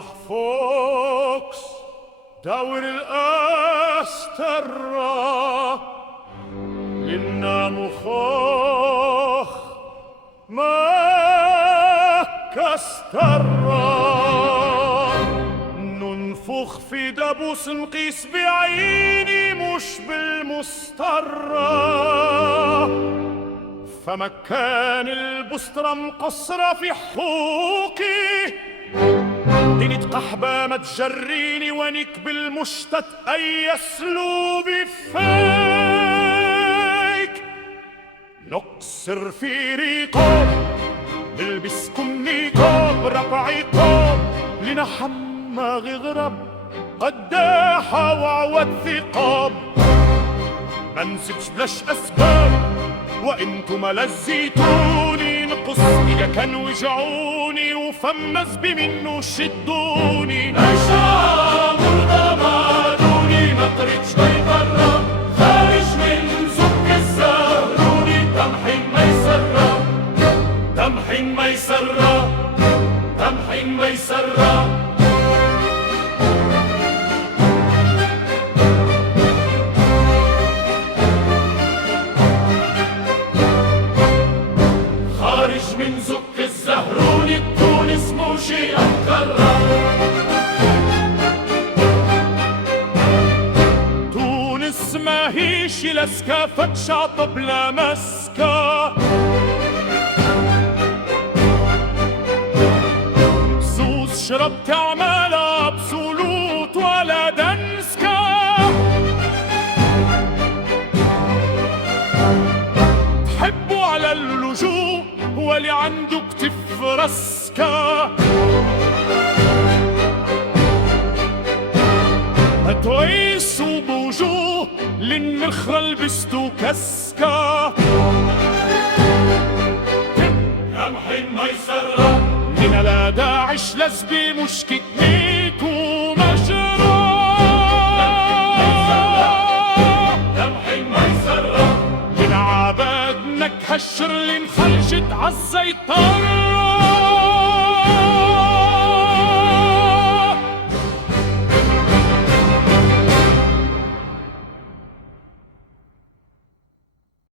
راح فوكس دور الأسترة لنا مخوخ ما كسترة ننفخ في دبوس نقيس بعيني مش بالمسطرة فمكان البسترة مقصرة في حقوقي دينة قحبة ما تجريني وانك بالمشتت أي اسلوبي فيك نقصر في ريقاب نلبسكم نيقاب رفع عقاب لنحمى غرب قداحة وعود ثقاب ما نسيبش بلاش أسباب وانتم لزيتوني نقص إذا كان وجعوني وفم زبي منه شدوني أشعار ضمادوني مطرد شوي برا خارج من زك الزهروني تمحين ميسرة تمحين ميسرة تمحين ميسرة من زك الزهروني تونس مو شي أكرر تونس ما هيش لسكة فتشة بلا مسكة زوز شرب تعملها بسولوت ولا دنسكة تحبوا على اللجوء واللي عنده كتف رسكة هتويسوا بوجوه للنخرة لبستوا كسكة تمحين ميسرة لنا لا داعش لزبي مش كتنيك ومجرى تمحين ميسرة لنا عبادنا كهشر لنخرة